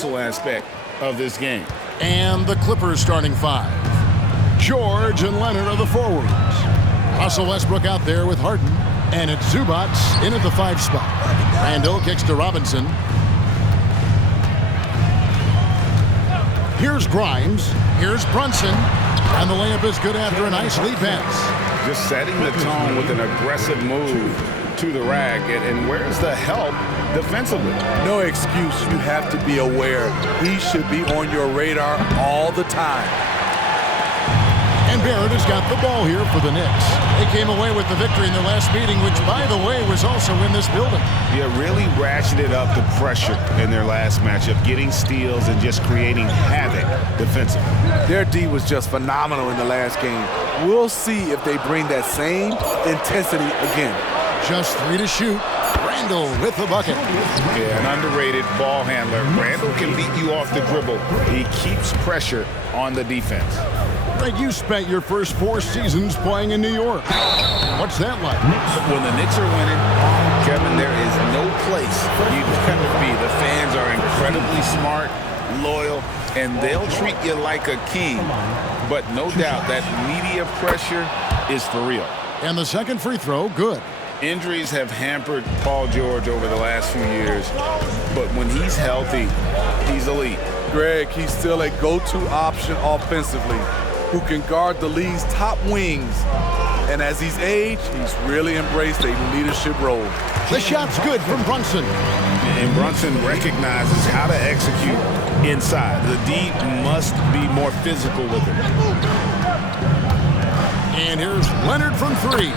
mental aspect of this game. And the Clippers starting five. George and Leonard are the forwards. Russell Westbrook out there with Harden. And it's Zubac in at the 5 spot. Randall kicks to Robinson. Here's Grimes. Here's Brunson. And the layup is good after a nice lead pass. Just setting the tone with an aggressive move to the rack. And where's the help defensively? No excuse. You have to be aware. He should be on your radar all the time. And Barrett has got the ball here for the Knicks. They came away with the victory in their last meeting, which, by the way, was also in this building. Yeah, really ratcheted up the pressure in their last matchup, getting steals and just creating havoc defensively. Their D was just phenomenal in the last game. We'll see if they bring that same intensity again. Just 3 to shoot. Randall with the bucket. Yeah, an underrated ball handler. Randall can beat you off the dribble. He keeps pressure on the defense. Greg, you spent your first 4 seasons playing in New York. What's that like? When the Knicks are winning, Kevin, there is no place you'd rather be. The fans are incredibly smart, loyal, and they'll treat you like a king. But no doubt that media pressure is for real. And the second free throw, good. Injuries have hampered Paul George over the last few years, but when he's healthy, he's elite. Greg, he's still a go-to option offensively, who can guard the league's top wings. And as he's aged, he's really embraced a leadership role. The shot's good from Brunson. And Brunson recognizes how to execute inside. The D must be more physical with him. And here's Leonard from 3.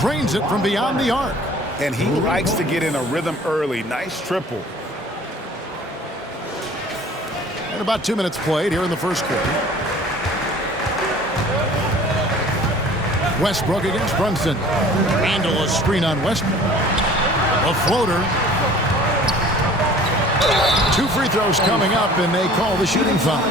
Drains it from beyond the arc. And he likes to get in a rhythm early. Nice triple. And about 2 minutes played here in the first quarter. Westbrook against Brunson. Randall a screen on Westbrook. A floater. 2 free throws coming up, and they call the shooting foul.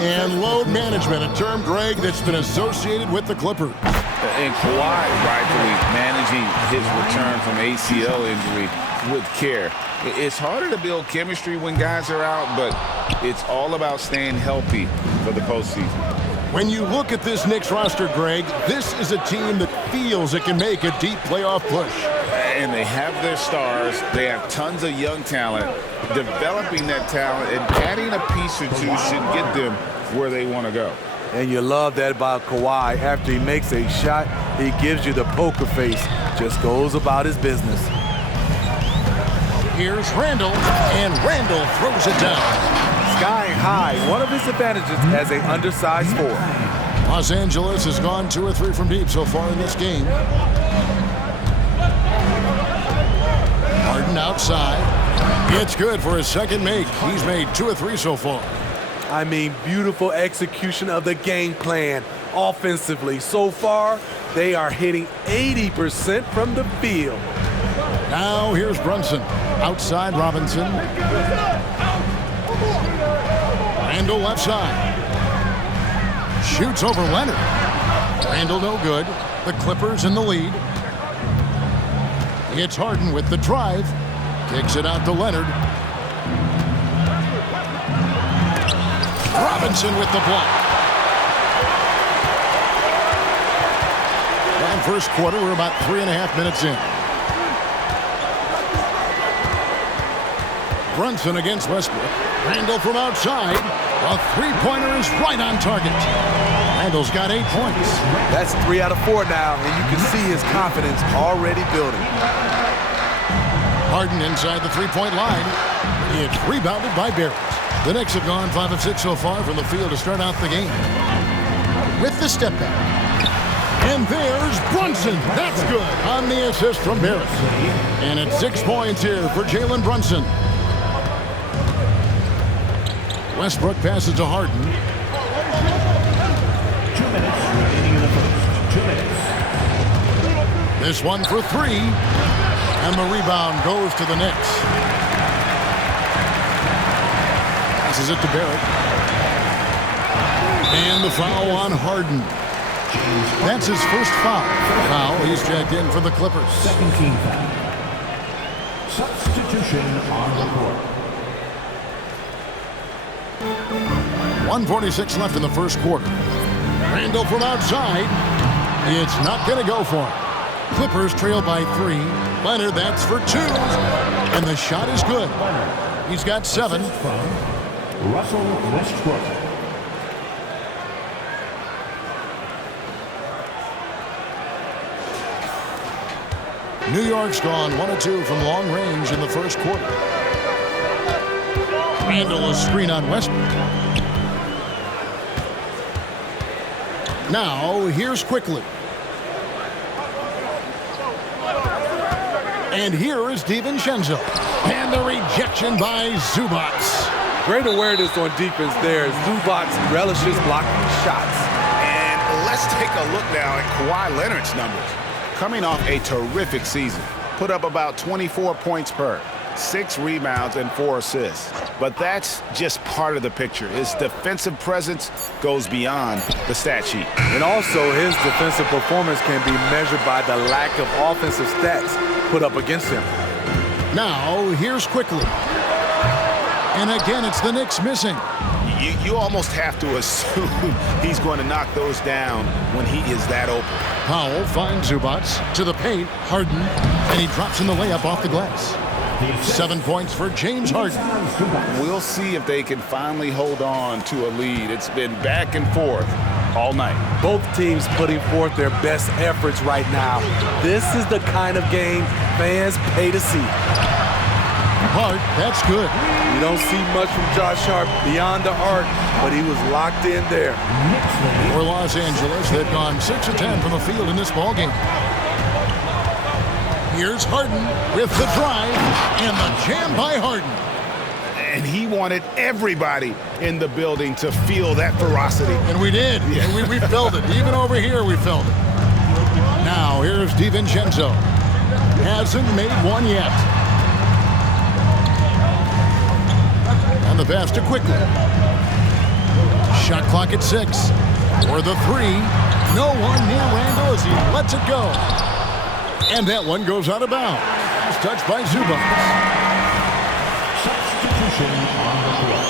And load management, a term, Greg, that's been associated with the Clippers. And Kawhi rightfully managing his return from ACL injury with care. It's harder to build chemistry when guys are out, but it's all about staying healthy for the postseason. When you look at this Knicks roster, Greg, this is a team that feels it can make a deep playoff push. And they have their stars. They have tons of young talent. Developing that talent and adding a piece or two should get them where they want to go. And you love that about Kawhi. After he makes a shot, he gives you the poker face. Just goes about his business. Here's Randall, and Randall throws it down. Sky high, one of his advantages as an undersized forward. Los Angeles has gone 2 or 3 from deep so far in this game. Harden outside. It's good for his second make. He's made 2 or 3 so far. I mean, beautiful execution of the game plan offensively. So far, they are hitting 80% from the field. Now here's Brunson. Outside Robinson. Randall left side. Shoots over Leonard. Randall no good. The Clippers in the lead. It's Harden with the drive. Kicks it out to Leonard. Robinson with the block. And first quarter, we're about 3.5 minutes in. Brunson against Westbrook. Randall from outside. A three-pointer is right on target. Randall's got 8 points. That's 3 out of 4 now, and you can see his confidence already building. Harden inside the three-point line. It's rebounded by Barrett. The Knicks have gone 5 of 6 so far from the field to start out the game. With the step back. And there's Brunson. That's good on the assist from Barrett. And it's 6 points here for Jalen Brunson. Westbrook passes to Harden. 2 minutes remaining in the first. 2 minutes. This one for 3. And the rebound goes to the Knicks. Passes it to Barrett. And the foul on Harden. That's his first foul. He's checked in for the Clippers. Second team foul. Substitution on the court. 1:46 left in the first quarter. Randall from outside. It's not going to go for him. Clippers trail by 3. Leonard, that's for 2. And the shot is good. He's got 7. From Russell Westbrook. New York's gone 1 of 2 from long range in the first quarter. Randall, a screen on Westbrook. Now, here's Quickly. And here is DiVincenzo. And the rejection by Zubac. Great awareness on defense there. Zubac relishes blocking shots. And let's take a look now at Kawhi Leonard's numbers. Coming off a terrific season, put up about 24 points per, 6 rebounds and 4 assists. But that's just part of the picture. His defensive presence goes beyond the stat sheet. And also his defensive performance can be measured by the lack of offensive stats put up against him. Now, here's Quickly. And again, it's the Knicks missing. You almost have to assume he's going to knock those down when he is that open. Powell finds Zubac to the paint. Harden, and he drops in the layup off the glass. 7 points for James Harden. We'll see if they can finally hold on to a lead. It's been back and forth all night. Both teams putting forth their best efforts right now. This is the kind of game fans pay to see. Hart, that's good. You don't see much from Josh Hart beyond the arc, but he was locked in there. For Los Angeles, they've gone 6 of 10 from the field in this ballgame. Here's Harden with the drive and the jam by Harden. And he wanted everybody in the building to feel that ferocity. And we did. Yeah. And we felt it. Even over here, we felt it. Now, here's DiVincenzo. Hasn't made one yet. And the pass to Quickly. Shot clock at 6. For the 3. No one near Randall as he lets it go. And that one goes out of bounds. It's touched by Zubac. Substitution on the floor.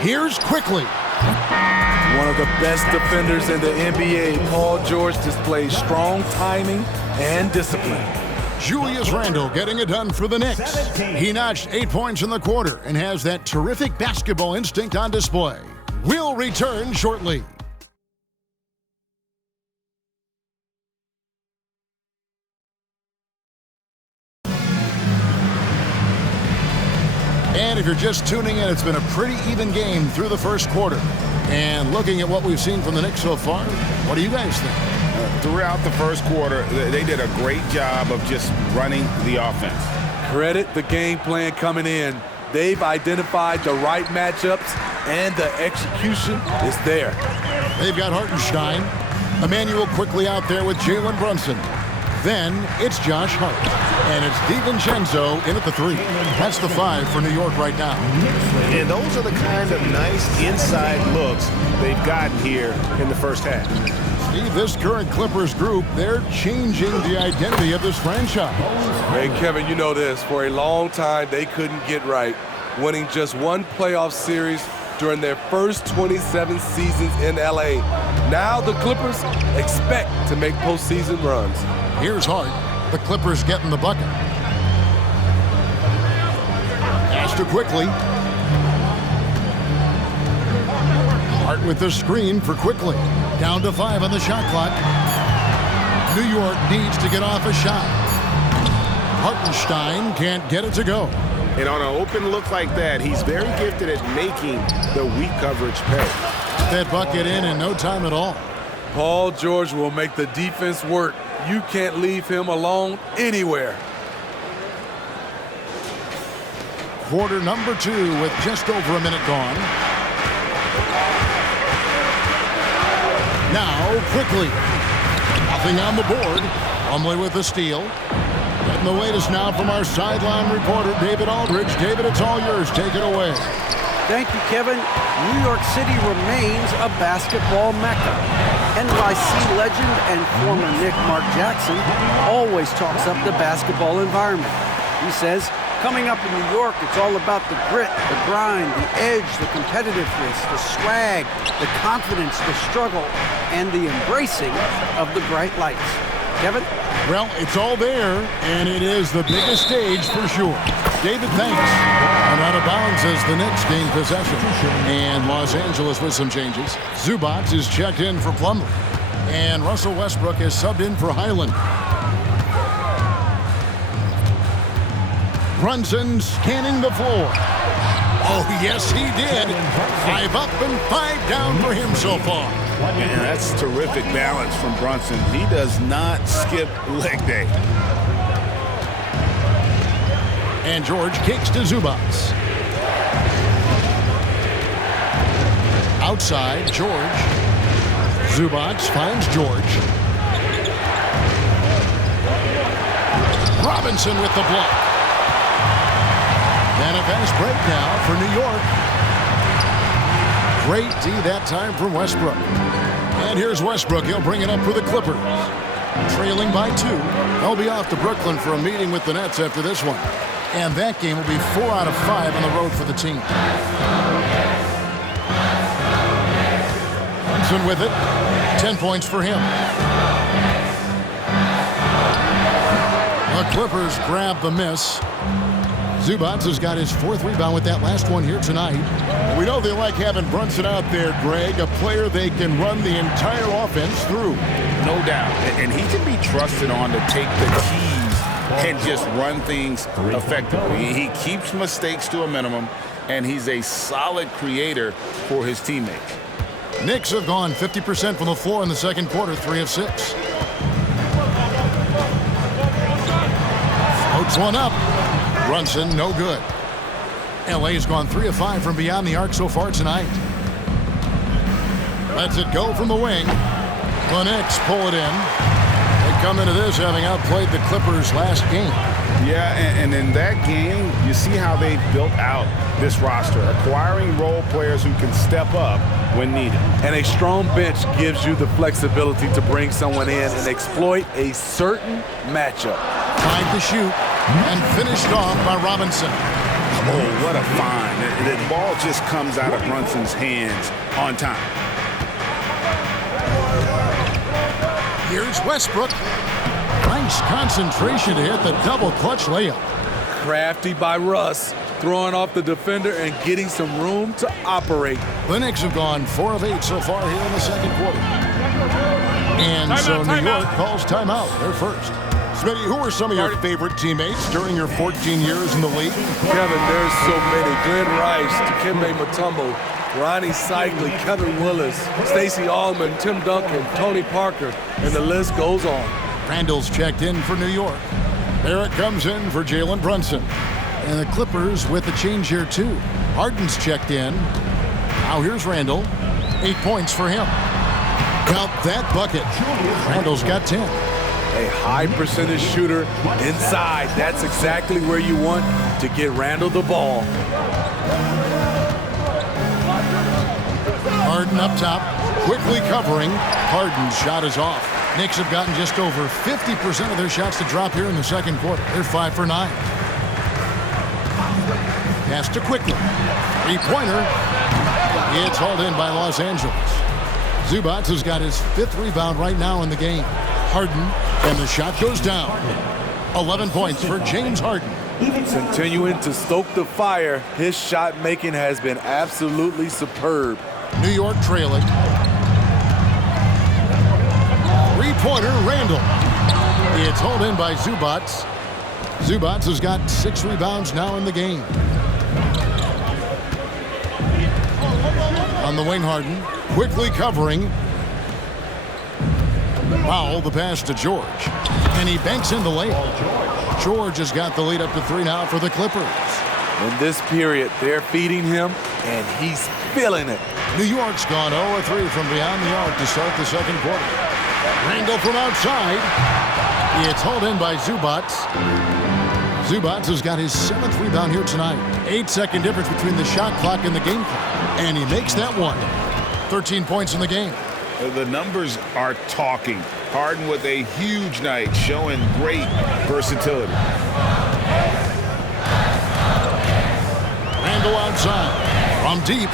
Here's Quickly. One of the best defenders in the NBA, Paul George displays strong timing and discipline. Julius Randle getting it done for the Knicks. He notched 8 points in the quarter and has that terrific basketball instinct on display. We'll return shortly. And if you're just tuning in, it's been a pretty even game through the first quarter. And looking at what we've seen from the Knicks so far, what do you guys think? Throughout the first quarter, they did a great job of just running the offense. Credit the game plan coming in. They've identified the right matchups, and the execution is there. They've got Hartenstein. Emmanuel Quickly out there with Jalen Brunson. Then it's Josh Hart. And it's DiVincenzo in at the 3. That's the 5 for New York right now. And those are the kind of nice inside looks they've gotten here in the first half. Steve, this current Clippers group, they're changing the identity of this franchise. Hey, Kevin, you know this. For a long time, they couldn't get right, winning just one playoff series during their first 27 seasons in L.A. Now the Clippers expect to make postseason runs. Here's Hart. The Clippers getting the bucket. Pass to Quickly. Hart with the screen for Quickly. Down to 5 on the shot clock. New York needs to get off a shot. Hartenstein can't get it to go. And on an open look like that, he's very gifted at making the weak coverage pay. That bucket in no time at all. Paul George will make the defense work. You can't leave him alone anywhere. Quarter number 2 with just over a minute gone. Now Quickly. Nothing on the board. Plumlee with the steal. Getting the latest now from our sideline reporter, David Aldridge. David, it's all yours. Take it away. Thank you, Kevin. New York City remains a basketball mecca. NYC legend and former Knick Mark Jackson always talks up the basketball environment. He says, coming up in New York, it's all about the grit, the grind, the edge, the competitiveness, the swag, the confidence, the struggle, and the embracing of the bright lights. Kevin? Well, it's all there, and it is the biggest stage for sure. David, thanks. And out of bounds as the Knicks gain possession. And Los Angeles with some changes. Zubac is checked in for Plumlee. And Russell Westbrook is subbed in for Highland. Brunson scanning the floor. Oh, yes, he did. 5 up and 5 down for him so far. And that's terrific balance from Brunson. He does not skip leg day. And George kicks to Zubac. Outside, George. Zubac finds George. Robinson with the block. And a fast break now for New York. Great D that time from Westbrook. And here's Westbrook. He'll bring it up for the Clippers. Trailing by 2. They'll be off to Brooklyn for a meeting with the Nets after this one. And that game will be 4 out of 5 on the road for the team. Brunson with it. 10 points for him. The Clippers grab the miss. Zubac has got his 4th rebound with that last one here tonight. We know they like having Brunson out there, Greg, a player they can run the entire offense through. No doubt. And he can be trusted on to take the keys and just run things effectively. He keeps mistakes to a minimum, and he's a solid creator for his teammates. Knicks have gone 50% from the floor in the second quarter, 3 of 6. Floats one up. Brunson, no good. LA's gone 3 of 5 from beyond the arc so far tonight. Lets it go from the wing. The Knicks pull it in. They come into this having outplayed the Clippers last game. Yeah, and in that game, you see how they built out this roster, acquiring role players who can step up when needed. And a strong bench gives you the flexibility to bring someone in and exploit a certain matchup. Tried to shoot and finished off by Robinson. Oh, what a find. The ball just comes out of Brunson's hands on time. Here's Westbrook. Nice concentration to hit the double clutch layup. Crafty by Russ, throwing off the defender and getting some room to operate. The Knicks have gone 4 of 8 so far here in the second quarter. And so New York calls timeout. They're first. Smitty, who are some of your favorite teammates during your 14 years in the league? Kevin, there's so many. Glenn Rice, Dikembe Mutombo, Ronnie Cycli, Kevin Willis, Stacey Allman, Tim Duncan, Tony Parker, and the list goes on. Randall's checked in for New York. Barrett comes in for Jalen Brunson. And the Clippers with a change here too. Harden's checked in. Now here's Randall. 8 points for him. Count that bucket. Randall's got 10. A high percentage shooter inside. That's exactly where you want to get Randall the ball. Harden up top, quickly covering. Harden's shot is off. Knicks have gotten just over 50% of their shots to drop here in the second quarter. They're 5 for 9. Pass to Quickly. 3-pointer. It's hauled in by Los Angeles. Zubac has got his 5th rebound right now in the game. Harden, and the shot goes down. 11 points for James Harden. Continuing to stoke the fire, his shot making has been absolutely superb. New York trailing. 3-pointer, Randall. It's hauled in by Zubac. Zubac has got 6 rebounds now in the game. On the wing, Harden, quickly covering. Foul, the pass to George. And he banks in the layup. George has got the lead up to 3 now for the Clippers. In this period, they're feeding him, and he's feeling it. New York's gone 0-3 from beyond the arc to start the second quarter. Randall from outside. It's hauled in by Zubac. Zubac has got his 7th rebound here tonight. 8-second difference between the shot clock and the game clock. And he makes that one. 13 points in the game. The numbers are talking. Harden with a huge night, showing great versatility. Randle outside. From deep.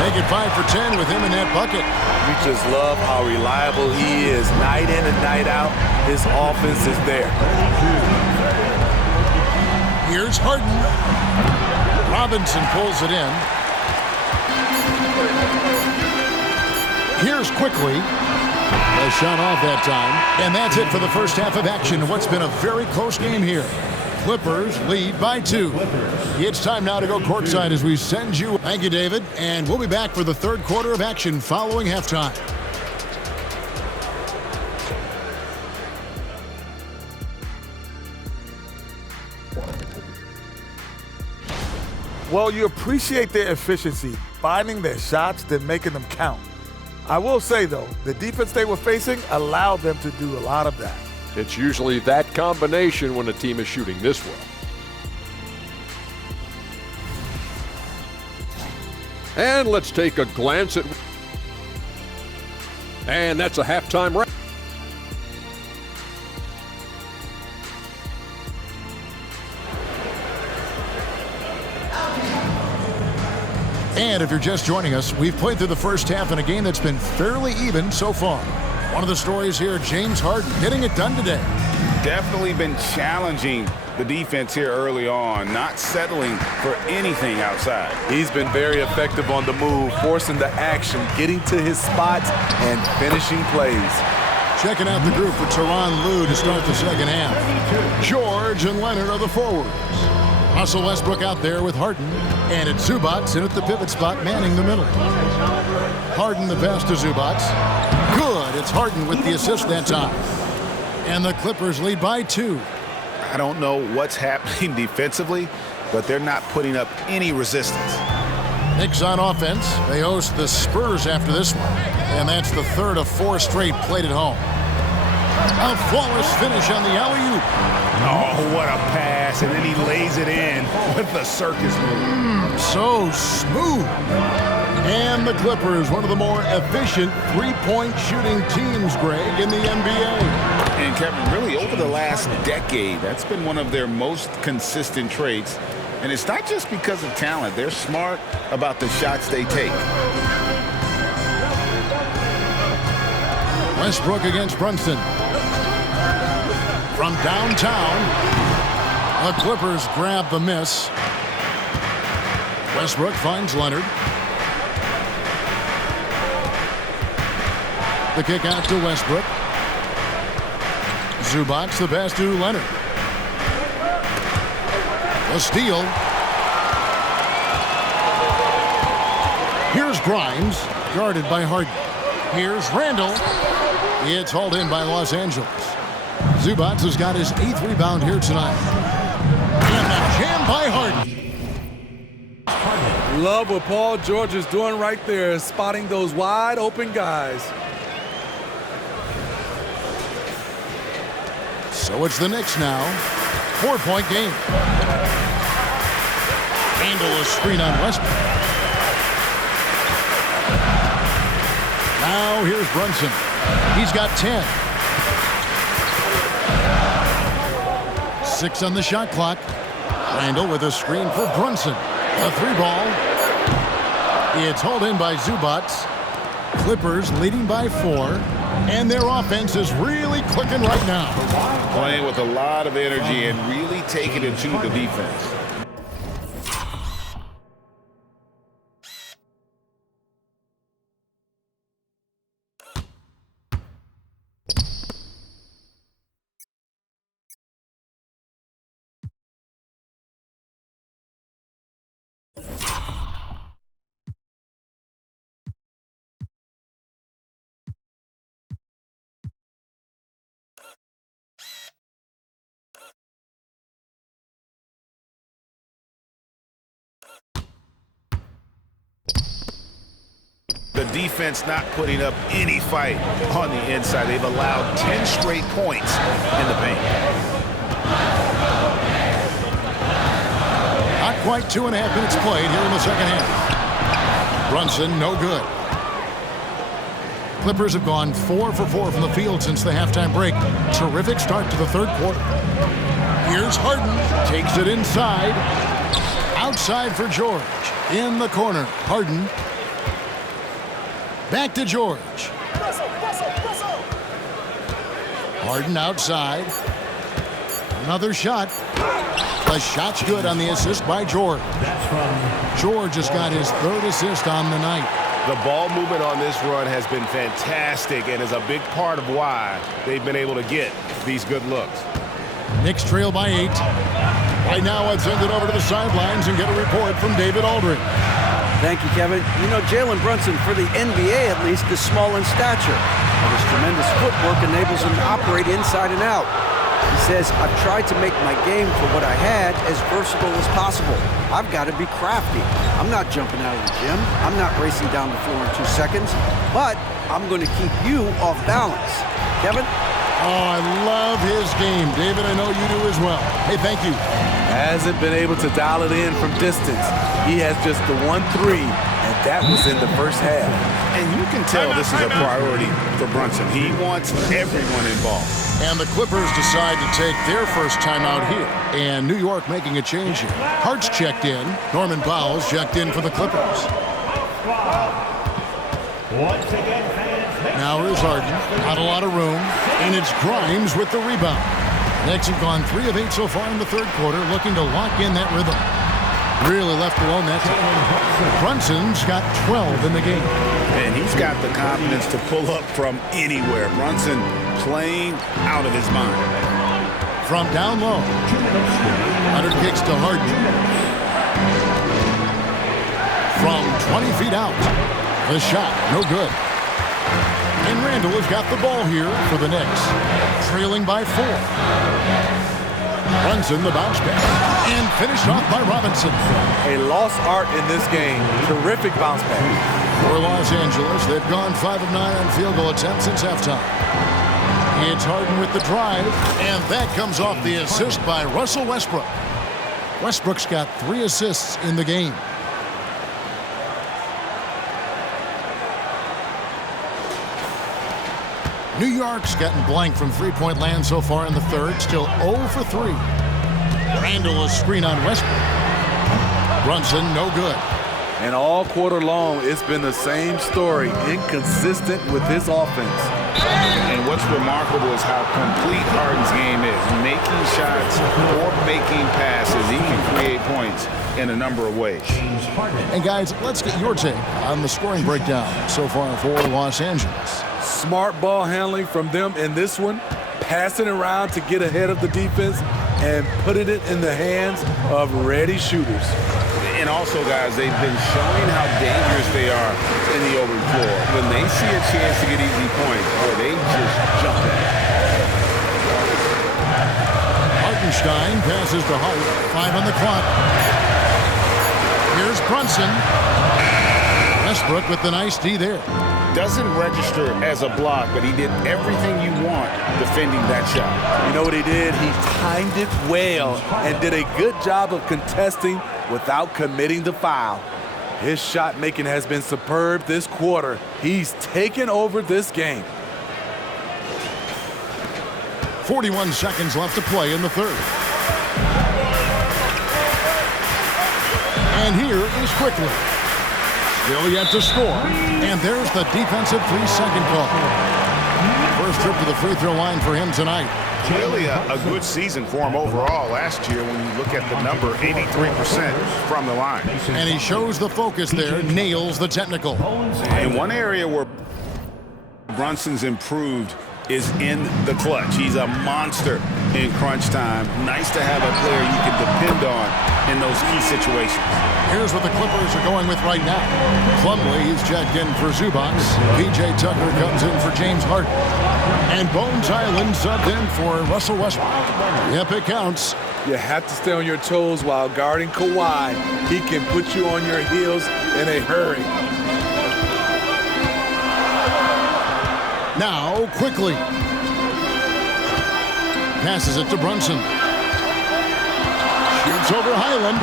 Make it 5 for 10 with him in that bucket. You just love how reliable he is. Night in and night out, his offense is there. Here's Harden. Robinson pulls it in. Here's Quickly. A shot off that time. And that's it for the first half of action. What's been a very close game here. Clippers lead by 2. It's time now to go courtside as we send you. Thank you, David. And we'll be back for the third quarter of action following halftime. Well, you appreciate their efficiency, finding their shots, then making them count. I will say, though, the defense they were facing allowed them to do a lot of that. It's usually that combination when a team is shooting this well. And let's take a glance at... And that's a halftime wrap. And if you're just joining us, we've played through the first half in a game that's been fairly even so far. One of the stories here, James Harden getting it done today. Definitely been challenging the defense here early on, not settling for anything outside. He's been very effective on the move, forcing the action, getting to his spots, and finishing plays. Checking out the group for Tyronn Lue to start the second half. George and Leonard are the forwards. Russell Westbrook out there with Harden. And it's Zubac in at the pivot spot, manning the middle. Harden the pass to Zubac. Good. It's Harden with the assist that time. And the Clippers lead by 2. I don't know what's happening defensively, but they're not putting up any resistance. Knicks on offense. They host the Spurs after this one. And that's the third of 4 straight played at home. A flawless finish on the alley-oop. Oh, what a pass, and then he lays it in with the circus move. So smooth. And the Clippers, one of the more efficient three-point shooting teams, Greg, in the NBA. And Kevin, really over the last decade, that's been one of their most consistent traits. And it's not just because of talent. They're smart about the shots they take. Westbrook against Brunson. From downtown, the Clippers grab the miss. Westbrook finds Leonard. The kick out to Westbrook. Zubac the pass to Leonard. A steal. Here's Grimes, guarded by Harden. Here's Randle. It's hauled in by Los Angeles. Zubac has got his 8th rebound here tonight. And the jam by Harden. Love what Paul George is doing right there, spotting those wide open guys. So it's the Knicks now. 4-point game. Handle a screen on Westbrook. Now here's Brunson. He's got 10. 6 on the shot clock. Randle with a screen for Brunson. A 3-ball. It's hauled in by Zubac. Clippers leading by 4. And their offense is really clicking right now. Playing with a lot of energy and really taking it to the defense. The defense not putting up any fight on the inside. They've allowed 10 straight points in the paint. Not quite 2.5 minutes played here in the second half. Brunson, no good. Clippers have gone 4 for 4 from the field since the halftime break. Terrific start to the third quarter. Here's Harden. Takes it inside. Outside for George. In the corner. Harden. Back to George. Harden outside. Another shot. The shot's good on the assist by George. George has got his third assist on the night. The ball movement on this run has been fantastic and is a big part of why they've been able to get these good looks. Knicks trail by 8. Right now, I'd send it over to the sidelines and get a report from David Aldridge. Thank you, Kevin. You know, Jalen Brunson, for the NBA at least, is small in stature. But his tremendous footwork enables him to operate inside and out. He says, I've tried to make my game for what I had as versatile as possible. I've got to be crafty. I'm not jumping out of the gym. I'm not racing down the floor in 2 seconds. But I'm going to keep you off balance. Kevin? Oh, I love his game. David, I know you do as well. Hey, thank you. Hasn't been able to dial it in from distance. He has just the 1-3, and that was in the first half. And you can tell this is a priority for Brunson. He wants everyone involved. And the Clippers decide to take their first time out here. And New York making a change here. Hart's checked in. Norman Powell's checked in for the Clippers. Once again, fans. Now here's Harden. Not a lot of room. And it's Grimes with the rebound. Knicks have gone 3 of 8 so far in the third quarter, looking to lock in that rhythm. Really left alone that time. Brunson's got 12 in the game. And he's got the confidence to pull up from anywhere. Brunson playing out of his mind. From down low. Hunter kicks to Harden. From 20 feet out. The shot, no good. And Randall has got the ball here for the Knicks. Trailing by 4. Brunson, the bounce back. And finished off by Robinson. A lost art in this game. Terrific bounce back. For Los Angeles, they've gone 5 of 9 on field goal attempts since halftime. It's Harden with the drive, and that comes off the assist by Russell Westbrook. Westbrook's got 3 assists in the game. New York's gotten blank from three-point land so far in the third, still 0 for 3. Randall a screen on Westbrook. Brunson, no good. And all quarter long, it's been the same story, inconsistent with his offense. And what's remarkable is how complete Harden's game is. Making shots or making passes, he can create points in a number of ways. And guys, let's get your take on the scoring breakdown so far for Los Angeles. Smart ball handling from them in this one, passing around to get ahead of the defense and putting it in the hands of ready shooters. And also, guys, they've been showing how dangerous they are in the open floor. When they see a chance to get easy points, or they just jump at it. Hartenstein passes to Hart. 5 on the clock. Here's Brunson. Westbrook with the nice D there. Doesn't register as a block, but he did everything you want defending that shot. You know what he did? He timed it well and did a good job of contesting without committing the foul. His shot making has been superb this quarter. He's taken over this game. 41 seconds left to play in the third. And here is Quickly. Still yet to score. And there's the defensive 3-second call. First trip to the free throw line for him tonight. Really a good season for him overall last year when you look at the number, 83% from the line. And he shows the focus there, nails the technical. And one area where Brunson's improved is in the clutch. He's a monster in crunch time. Nice to have a player you can depend on in those key situations. Here's what the Clippers are going with right now. Plumlee, he's checked in for Zubac. P.J. Tucker comes in for James Harden. And Bones Island subbed in for Russell Westbrook. Yep, it counts. You have to stay on your toes while guarding Kawhi. He can put you on your heels in a hurry. Now, Quickly. Passes it to Brunson. Shoots over Highland.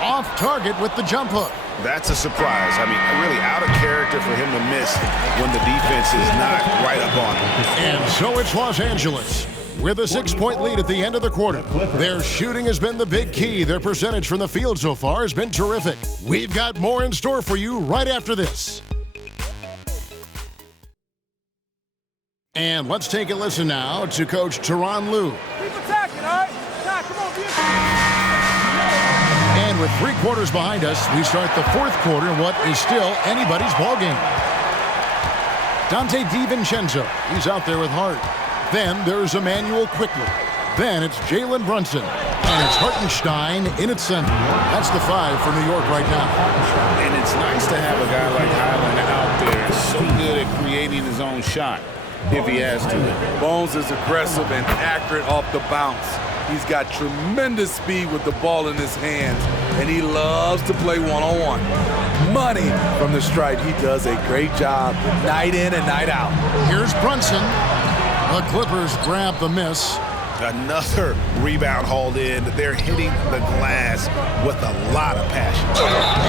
Off target with the jump hook. That's a surprise. I mean, really out of character for him to miss when the defense is not right up on him. And so it's Los Angeles with a 6-point lead at the end of the quarter. Their shooting has been the big key. Their percentage from the field so far has been terrific. We've got more in store for you right after this. And let's take a listen now to Coach Tyronn Lue. Keep attacking, all right? Nah, come on, And with 3 quarters behind us, we start the 4th quarter in what is still anybody's ball game. Donte DiVincenzo, he's out there with Hart. Then there's Immanuel Quickley. Then it's Jalen Brunson. And it's Hartenstein in its center. That's the 5 for New York right now. And it's nice to have a guy like Highland out there, so good at creating his own shot if he has to. Bones is aggressive and accurate off the bounce. He's got tremendous speed with the ball in his hands, and he loves to play one-on-one. Money from the stripe. He does a great job night in and night out. Here's Brunson. The Clippers grab the miss. Another rebound hauled in. They're hitting the glass with a lot of passion.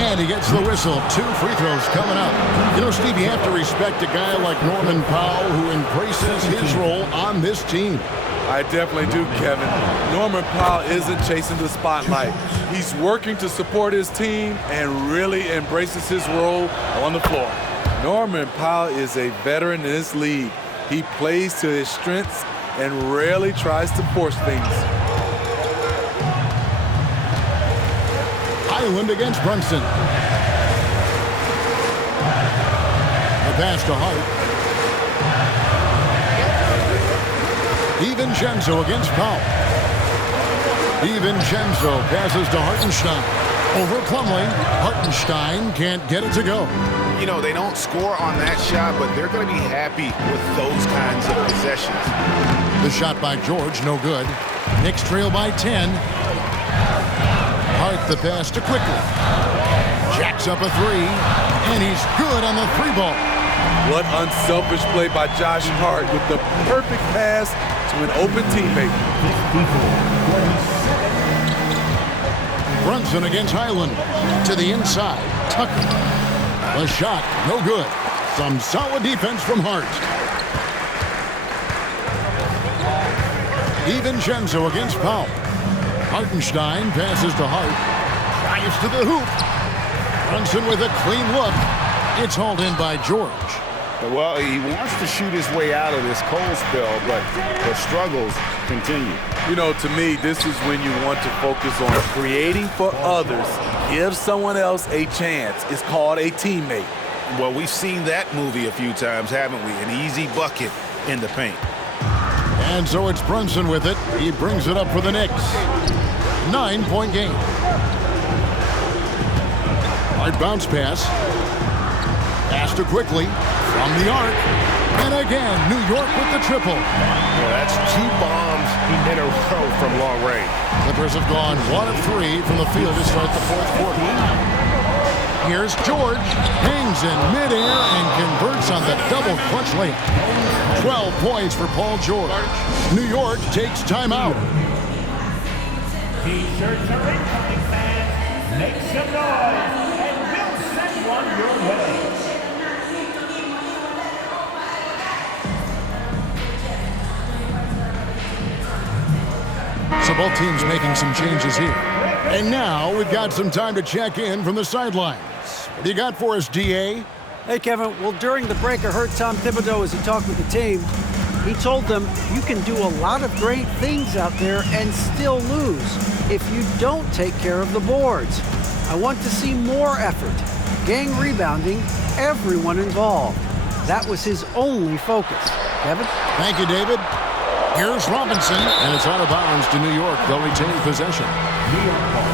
And he gets the whistle. 2 free throws coming up. You know, Steve, you have to respect a guy like Norman Powell who embraces his role on this team. I definitely do, Kevin. Norman Powell isn't chasing the spotlight. He's working to support his team and really embraces his role on the floor. Norman Powell is a veteran in this league. He plays to his strengths and rarely tries to force things. Highland against Brunson. The pass to Hart. DiVincenzo against Powell. DiVincenzo passes to Hartenstein. Over Plumlee. Hartenstein can't get it to go. You know, they don't score on that shot, but they're going to be happy with those kinds of possessions. The shot by George, no good. Knicks trail by 10. Hart the pass to Quickley. Jacks up a 3, and he's good on the 3-ball. What unselfish play by Josh Hart with the perfect pass to an open teammate. Brunson against Highland. To the inside, Tucker. The shot, no good. Some solid defense from Hart. DiVincenzo against Powell. Hartenstein passes to Hart. Drives to the hoop. Brunson with a clean look. It's hauled in by George. Well, he wants to shoot his way out of this cold spell, but the struggles continue. You know, to me, this is when you want to focus on creating for others. Give someone else a chance. It's called a teammate. Well, we've seen that movie a few times, haven't we? An easy bucket in the paint. And so it's Brunson with it. He brings it up for the Knicks. 9-point game. Hard bounce pass. Pass to Quickley from the arc. And again, New York with the triple. Well, that's 2 bombs in a row from long range. Clippers have gone 1 of 3 from the field to start the 4th quarter. Here's George. Hangs in midair and converts on the double clutch layup. 12 points for Paul George. New York takes timeout. T-shirts are incoming, fans. Make some noise, and we'll send one your way. So both teams making some changes here. And now we've got some time to check in from the sidelines. What do you got for us, DA? Hey, Kevin. Well, during the break, I heard Tom Thibodeau as he talked with the team. He told them you can do a lot of great things out there and still lose if you don't take care of the boards. I want to see more effort, gang rebounding, everyone involved. That was his only focus. Kevin? Thank you, David. Here's Robinson, and it's out of bounds to New York. They'll retain possession. New York ball.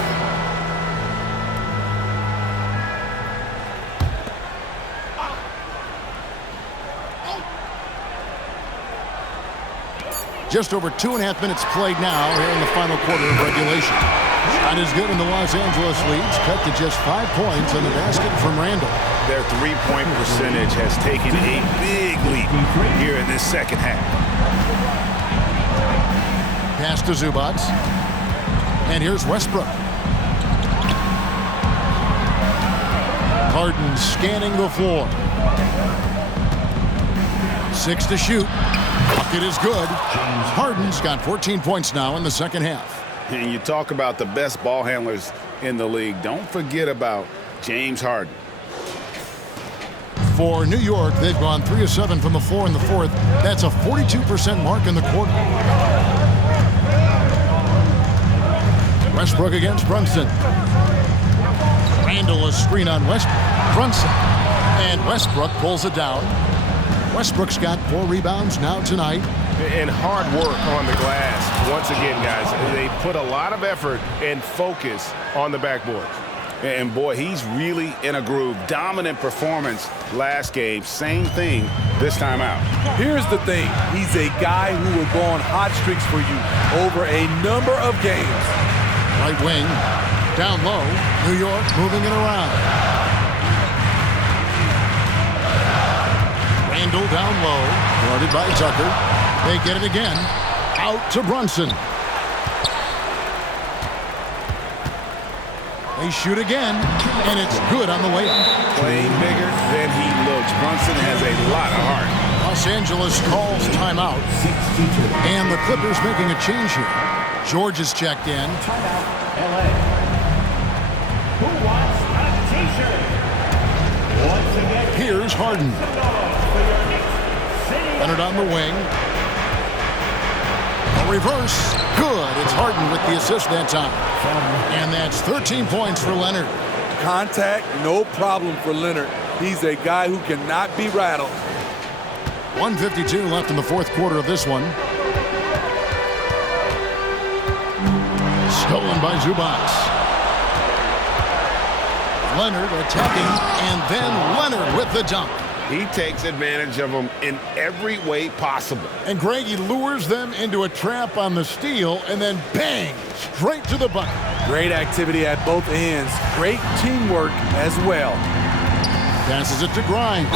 Just over 2.5 minutes played now here in the final quarter of regulation. Shot is good, and the Los Angeles leads cut to just 5 points on the basket from Randall. Their 3-point percentage has taken a big leap here in this second half. Pass to Zubac. And here's Westbrook. Harden scanning the floor. 6 to shoot. Bucket is good. Harden's got 14 points now in the second half. And you talk about the best ball handlers in the league. Don't forget about James Harden. For New York, they've gone 3 of 7 from the floor in the fourth. That's a 42% mark in the quarter. Westbrook against Brunson. Randall a screen on Westbrook. Brunson. And Westbrook pulls it down. Westbrook's got 4 rebounds now tonight. And hard work on the glass. Once again, guys, they put a lot of effort and focus on the backboard. And boy, he's really in a groove. Dominant performance last game. Same thing this time out. Here's the thing. He's a guy who will go on hot streaks for you over a number of games. Right wing. Down low. New York moving it around. Randall down low. Guarded by Tucker. They get it again. Out to Brunson. They shoot again, and it's good on the way up. Playing bigger than he looks. Brunson has a lot of heart. Los Angeles calls timeout. And the Clippers making a change here. George is checked in. LA. Who wants a t-shirt? Once again, Here's Harden. Leonard on the wing. A reverse. Good. It's Harden with the assist that time. And that's 13 points for Leonard. Contact, no problem for Leonard. He's a guy who cannot be rattled. 1:52 left in the fourth quarter of this one. Stolen by Zubac. Leonard attacking, and then Leonard with the dunk. He takes advantage of them in every way possible. And Greg, he lures them into a trap on the steal, and then bang, straight to the bucket. Great activity at both ends. Great teamwork as well. Passes it to Grimes.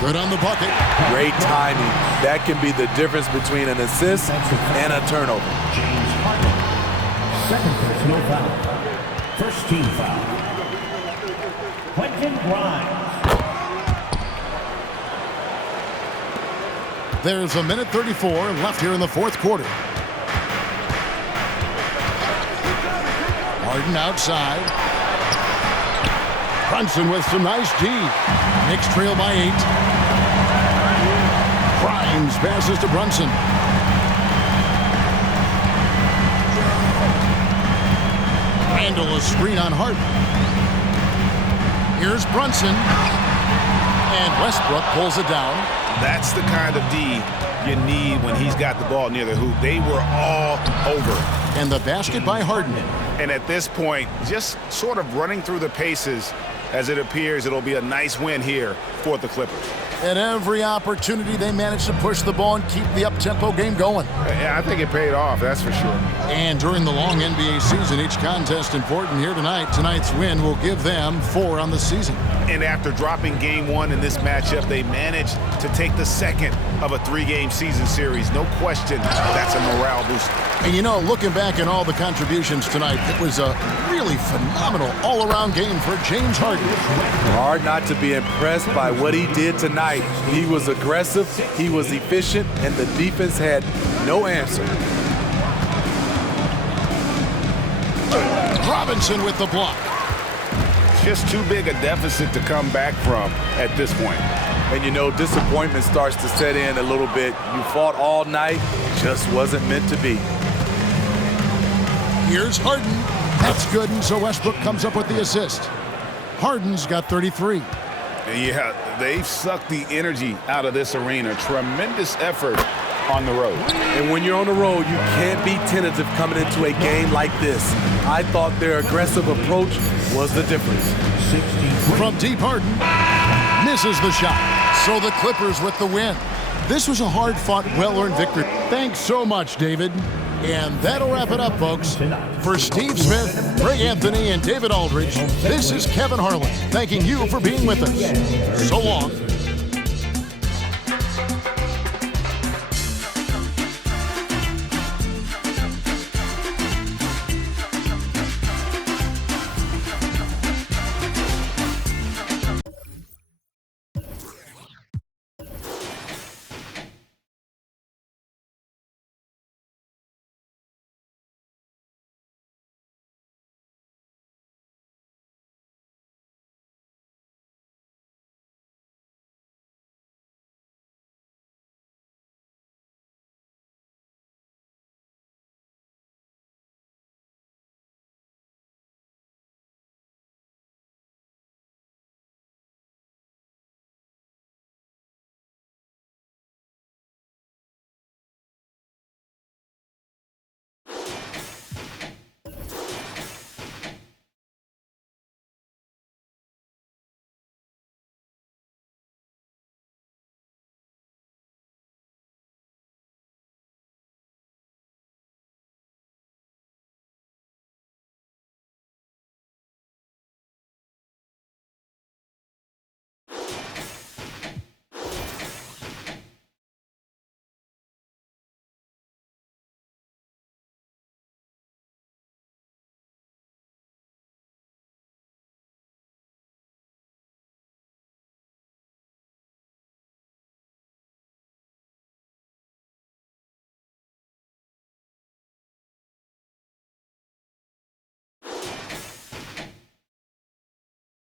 Good on the bucket. Great timing. That can be the difference between an assist and a turnover. James Harden. Second personal foul. First team foul. Quentin Grimes. There's a minute 34 left here in the fourth quarter. Harden outside. Brunson with some nice D. Knicks trail by 8. Grimes passes to Brunson. Randall a screen on Harden. Here's Brunson. And Westbrook pulls it down. That's the kind of D you need when he's got the ball near the hoop. They were all over. And the basket by Harden. And at this point, just sort of running through the paces, as it appears it'll be a nice win here for the Clippers. At every opportunity, they managed to push the ball and keep the up-tempo game going. Yeah, I think it paid off, that's for sure. And during the long NBA season, each contest important here tonight. Tonight's win will give them 4 on the season. And after dropping game 1 in this matchup, they managed to take the second of a 3-game season series. No question, that's a morale booster. And you know, looking back at all the contributions tonight, it was a really phenomenal all-around game for James Harden. Hard not to be impressed by what he did tonight. He was aggressive, he was efficient, and the defense had no answer. Robinson with the block. Just too big a deficit to come back from at this point. And you know, disappointment starts to set in a little bit. You fought all night, just wasn't meant to be. Here's Harden. That's good, and so Westbrook comes up with the assist. Harden's got 33. Yeah, they've sucked the energy out of this arena. Tremendous effort on the road. And when you're on the road, you can't be tentative coming into a game like this. I thought their aggressive approach was the difference. From deep, Harden misses the shot. So the Clippers with the win. This was a hard-fought, well-earned victory. Thanks so much, David. And that'll wrap it up, folks. For Steve Smith, Greg Anthony, and David Aldridge, this is Kevin Harlan thanking you for being with us. So long.